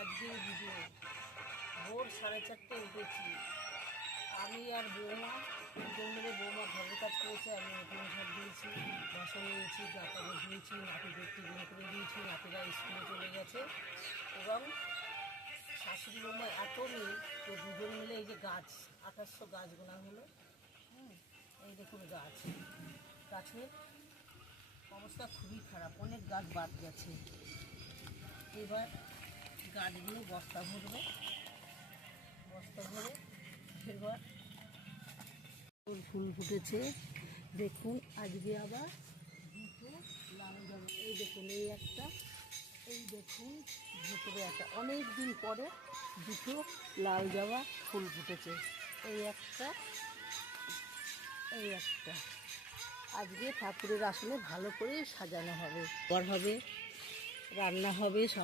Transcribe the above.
আজকে ভিডিও ভোর 4:30 উঠেছি আমি আর বৌমা দুজন মিলে। বৌমা ঘরের কাজ করেছে, আমি উঠোন ঝাড় দিয়েছি, বাসন নিয়েছি, কাপড় ধুয়েছি, নাতিদের টিফিন করে দিয়েছি, নাতিরা স্কুলে চলে গেছে। এবং শাশুড়ি বৌমা এত মেয়ে তো দুজন মিলে এই যে গাছ 2800 গাছ গোনা হলো। এই দেখুন গাছের অবস্থা খুবই খারাপ, অনেক গাছ বাদ গেছে। এবার গাছগুলো বস্তা ভরে এবার ফুল ফুটেছে। দেখুন আজকে আবার দুটো লাল জবা, এই দেখুন এই একটা, এই দেখুন ভেতরে একটা, অনেক দিন পরে দুটো লাল জবা ফুল ফুটেছে। এই একটা আজকে ঠাকুরের আসনে ভালো করে সাজানো হবে, রান্না হবে, সব